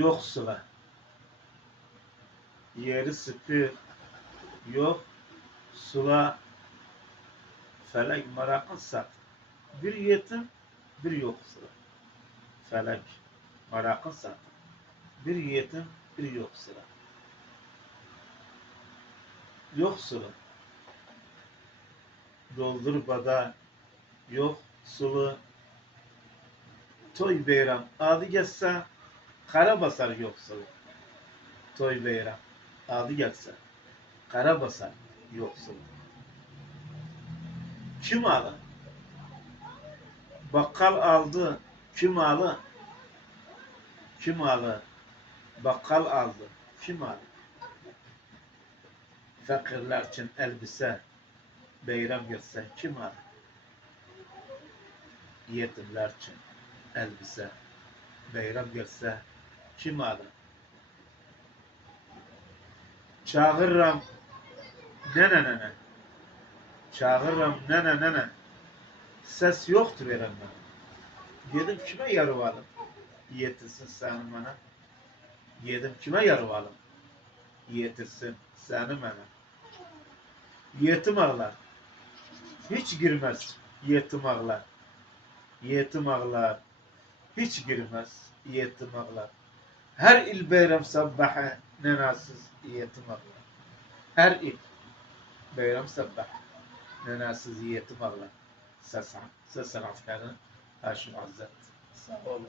yok sıla. Yeri sıkı, yok sıla. Felek merakın sat. Bir yetim, bir yok sıla. Felek merakın sat. Bir yetim, bir yok sıla. Yok sıla. Doldur bada, yok sıla. Toy beyram adı geçse kara basar yok sıla. Toy beyram adı geçse kara basar yok sıla. Kim alır? Bakkal aldı. Kim alır? Kim alır? Bakkal aldı. Kim alır? Fakirler için elbise beyram geçse kim alır? Yetimler için elbise beyram geçse kim alır? Çağırırım nene nene. Çağırırım nene nene. Ses yoktur veremem. Yedim kime yarıvalım? Yetirsin senin bana. Yedim kime yarıvalım? Yetirsin senin bana. Yetim ağlar. Hiç girmez yetim ağlar. Yetim ağlar. Hiç girmez yetim ağlar. Her il bayram sabbaha nenasız yetim ağlar. Her il bayram sabbaha nenasız yetim ağlar. Ses sanatkarı Haşim Azzat. Sağ ol.